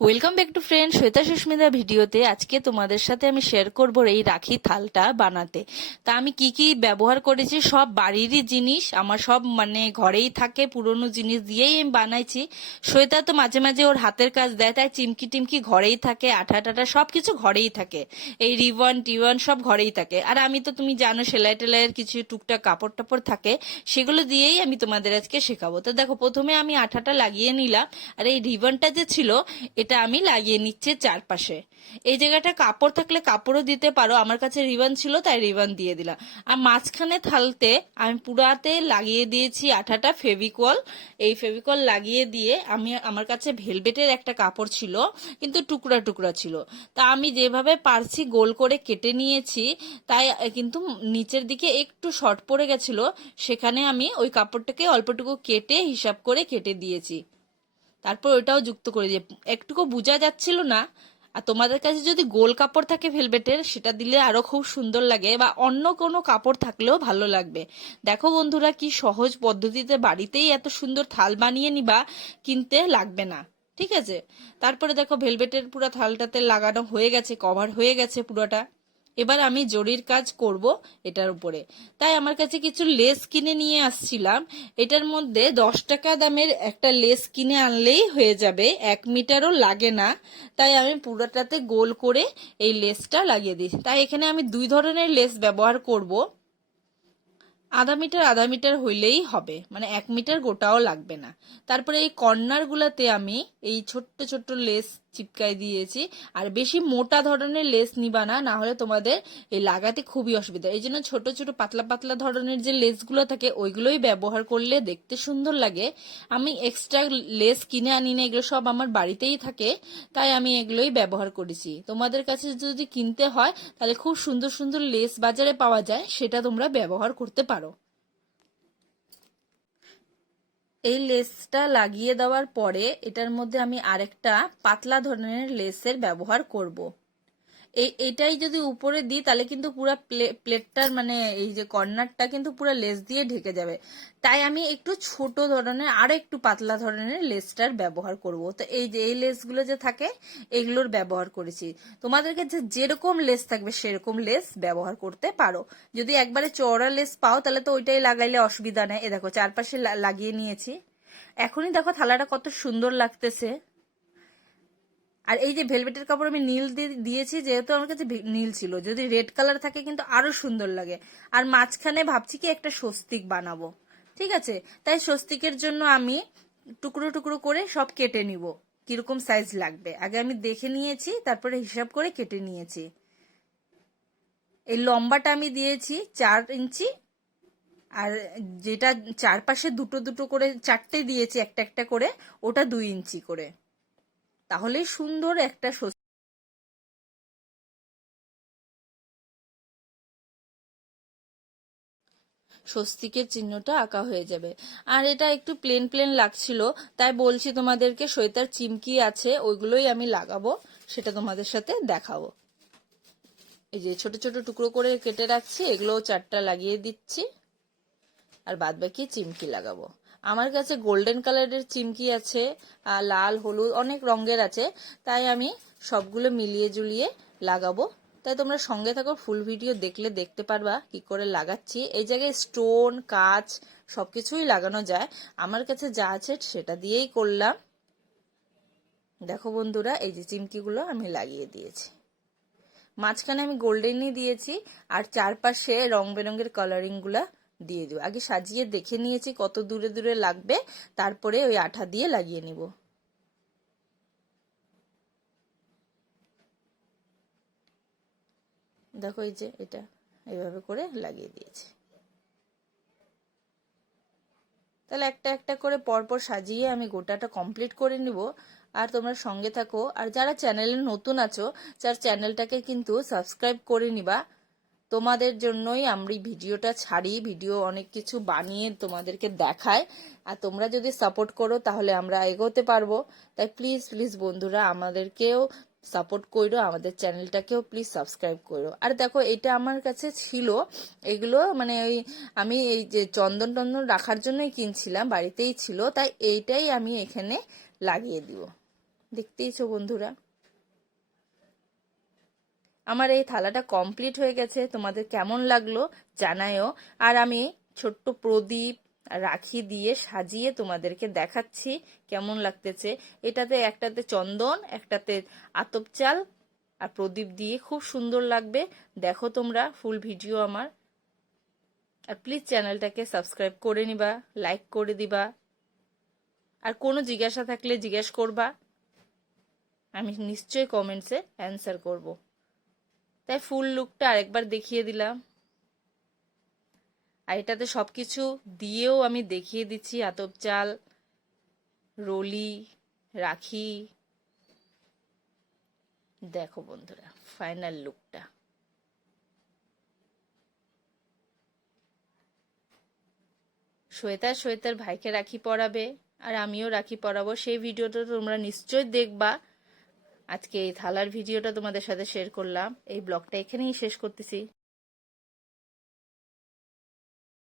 Welcome back to friend Shweta Sushmita ভিডিওতে। আজকে তোমাদের সাথে আমি শেয়ার করব এই রাখি থালটা বানাতে। তা আমি কি কি ব্যবহার করেছি, সব বাড়িরই জিনিস, আমার সব ঘরেই থাকে, পুরনো জিনিস দিয়েই আমি বানাইছি। শ্বেতা তো মাঝে মাঝে ওর হাতের কাজ দেয়, তাই চিমকি টিমকি ঘরেই থাকে, আঠা টাটা সবকিছু ঘরেই থাকে, এই রিবন টিবন সব ঘরেই থাকে। আর আমি তো তুমি জানো সেলাই টেলাইয়ের কিছু টুকটাক কাপড় টাপড় থাকে, সেগুলো দিয়েই আমি তোমাদের আজকে শেখাবো। তো দেখো, প্রথমে আমি আঠাটা লাগিয়ে নিলাম, আর এই রিবনটা যে ছিল এটা আমি লাগিয়ে নিচ্ছি চারপাশে। এই জায়গাটা কাপড় থাকলে কাপড়ও দিতে পারো, আমার কাছে রিবন ছিল তাই রিবন দিয়ে দিলাম। আর মাঝখানে থালতে আমি পুরাতে লাগিয়ে দিয়েছি আঠাটা ফেভিকল। এই ফেভিকল লাগিয়ে দিয়ে আমার কাছে ভেলভেটের একটা কাপড় ছিল, কিন্তু টুকরা টুকরা ছিল। তা আমি যেভাবে পারছি গোল করে কেটে নিয়েছি, তাই কিন্তু নিচের দিকে একটু শর্ট পড়ে গেছিল, সেখানে আমি ওই কাপড়টাকে অল্পটুকু কেটে হিসাব করে কেটে দিয়েছি। তারপর ওটাও যুক্ত করে দিয়ে একটুকু বোঝা যাচ্ছিল না। আর তোমাদের কাছে যদি গোল কাপড় থাকে ভেলভেটের, সেটা দিলে আরো খুব সুন্দর লাগে, বা অন্য কোনো কাপড় থাকলেও ভালো লাগবে। দেখো বন্ধুরা, কি সহজ পদ্ধতিতে বাড়িতেই এত সুন্দর থাল বানিয়ে নিবা, কিনতে লাগবে না। ঠিক আছে। তারপরে দেখো ভেলভেটের পুরো থালটাতে লাগানো হয়ে গেছে, কভার হয়ে গেছে পুরোটা। এবার আমি জরির কাজ করব এটার উপরে। তাই আমার কাছে কিছু লেস কিনে নিয়ে আসছিলাম। এটার মধ্যে 10 টাকা দামের একটা লেস কিনে আনলেই হয়ে যাবে, 1 মিটারও লাগে না। তাই আমি পুরোটাতে গোল করে এই লেসটা লাগিয়ে দিই। তাই এখানে আমি 2 ধরনের লেস ব্যবহার করব। আধা মিটার আধা মিটার হইলেই হবে, 1 মিটার গোটাও লাগবে না। তারপরে এই কর্নার গুলাতে আমি এই ছোট্ট ছোট্ট লেস চিপকাই দিয়েছি। আর বেশি মোটা ধরনের লেস নিবা না, না হলে তোমাদের এই লাগাতে খুবই অসুবিধা। এই জন্য ছোট ছোট পাতলা পাতলা ধরনের যে লেসগুলো থাকে ওইগুলোই ব্যবহার করলে দেখতে সুন্দর লাগে। আমি এক্সট্রা লেস কিনে আনি না, এগুলো সব আমার বাড়িতেই থাকে, তাই আমি এগুলোই ব্যবহার করেছি। তোমাদের কাছে যদি কিনতে হয় তাহলে খুব সুন্দর সুন্দর লেস বাজারে পাওয়া যায়, সেটা তোমরা ব্যবহার করতে পারো। এই লেসটা লাগিয়ে দেওয়ার পরে এটার মধ্যে আমি আরেকটা পাতলা ধরনের লেসের ব্যবহার করব। এটাই যদি উপরে দিই তাহলে কিন্তু পুরো প্লেটটার এই যে কর্নারটা কিন্তু পুরো লেস দিয়ে ঢেকে যাবে। তাই আমি একটু ছোট ধরনের আরো একটু পাতলা ধরনের লেসটার ব্যবহার করব। তো এই যে এই লেসগুলো যে থাকে এগুলোর ব্যবহার করেছি। তোমাদেরকে যেরকম লেস থাকবে সেরকম লেস ব্যবহার করতে পারো। যদি একবারে চওড়া লেস পাও তাহলে তো ওইটাই লাগাইলে অসুবিধা নেই। এ দেখো চারপাশে লাগিয়ে নিয়েছি। এখনই দেখো থালাটা কত সুন্দর লাগতেছে। আর এই যে ভেলভেটের কাপড় আমি নীল দিয়েছি, যেহেতু আমার কাছে নীল ছিল, যদি রেড কালার থাকে কিন্তু আরো সুন্দর লাগে। আর মাঝখানে ভাবছি কি একটা স্বস্তিক বানাবো। ঠিক আছে। তাই স্বস্তিকের জন্য আমি টুকরো টুকরো করে সব কেটে নিব। কিরকম সাইজ লাগবে আগে আমি দেখে নিয়েছি, তারপরে হিসাব করে কেটে নিয়েছি। এই লম্বাটা আমি দিয়েছি 4 ইঞ্চি। আর যেটা চারপাশে দুটো দুটো করে চারটে দিয়েছি একটা একটা করে, ওটা 2 ইঞ্চি করে। তাহলেই সুন্দর একটা স্বস্তিকের চিহ্নটা আঁকা হয়ে যাবে। আর এটা একটু প্লেন প্লেন লাগছিল, তাই বলছি তোমাদেরকে সৈতার চিমকি আছে ওইগুলোই আমি লাগাবো, সেটা তোমাদের সাথে দেখাবো। এই যে ছোট ছোট টুকরো করে কেটে রাখছি, এগুলোও 4টা লাগিয়ে দিচ্ছি। আর বাদ বাকি চিমকি লাগাবো। আমার কাছে গোল্ডেন কালারের চিমকি আছে, আর লাল হলুদ অনেক রঙের আছে, তাই আমি সবগুলো মিলিয়ে জুলিয়ে লাগাবো। তাই তোমরা সঙ্গে থাকো, ফুল ভিডিও দেখলে দেখতে পারবা কি করে লাগাচ্ছি। এই জায়গায় স্টোন কাঁচ সবকিছুই লাগানো যায়, আমার কাছে যা আছে সেটা দিয়েই করলাম। দেখো বন্ধুরা, এই যে চিমকিগুলো আমি লাগিয়ে দিয়েছি। মাঝখানে আমি গোল্ডেনই দিয়েছি, আর চারপাশে রং বেরঙের কালারিং গুলা দিয়ে দিব। আগে সাজিয়ে দেখে নিয়েছি কত দূরে দূরে লাগবে, তারপরে ওই আঠা দিয়ে লাগিয়ে নিব। দেখো এই যে এটা এইভাবে করে লাগিয়ে দিয়েছি। তাহলে একটা একটা করে পরপর সাজিয়ে আমি গোটাটা কমপ্লিট করে নিব। আর তোমরা সঙ্গে থাকো। আর যারা চ্যানেলে নতুন আছো, যার চ্যানেলটাকে কিন্তু সাবস্ক্রাইব করে নিবা। তোমাদের জন্যই আমি ভিডিওটা ছাড়ি, ভিডিও অনেক কিছু বানিয়ে তোমাদেরকে দেখায়। আর তোমরা যদি সাপোর্ট করো তাহলে আমরা এগোতে পারবো। তাই প্লিজ প্লিজ বন্ধুরা আমাদেরকেও সাপোর্ট করো, আমাদের চ্যানেলটাকেও প্লিজ সাবস্ক্রাইব করো। আর দেখো এটা আমার কাছে ছিল, এগুলো ওই আমি এই যে চন্দন টন্দন রাখার জন্যই কিনছিলাম, বাড়িতেই ছিল, তাই এইটাই আমি এখানে লাগিয়ে দিব। দেখতেইছো বন্ধুরা, আমার এই থালাটা কমপ্লিট হয়ে গেছে। তোমাদের কেমন লাগলো জানায়ও। আর আমি ছোট্ট প্রদীপ রাখি দিয়ে সাজিয়ে তোমাদেরকে দেখাচ্ছি কেমন লাগতেছে। এটাতে একটাতে চন্দন, একটাতে আতপ চাল আর প্রদীপ দিয়ে খুব সুন্দর লাগবে। দেখো তোমরা ফুল ভিডিও আমার। আর প্লিজ চ্যানেলটাকে সাবস্ক্রাইব করে নিবা, লাইক করে দিবা। আর কোনো জিজ্ঞাসা থাকলে জিজ্ঞেস করবা, আমি নিশ্চয়ই কমেন্টসে অ্যান্সার করব। তাই ফুল লুকটা আরেকবার দেখিয়ে দিলাম। আর এটাতে সবকিছু দিয়েও আমি দেখিয়ে দিচ্ছি, আতপ চাল, রলি, রাখি। দেখো বন্ধুরা ফাইনাল লুকটা। শ্বেতার ভাইকে রাখি পরাবে আর আমিও রাখি পরাবো, সেই ভিডিওটা তোমরা নিশ্চয়ই দেখবা। আজকে এই থালার ভিডিওটা তোমাদের সাথে শেয়ার করলাম। এই ব্লগটা এখানেই শেষ করতেছি।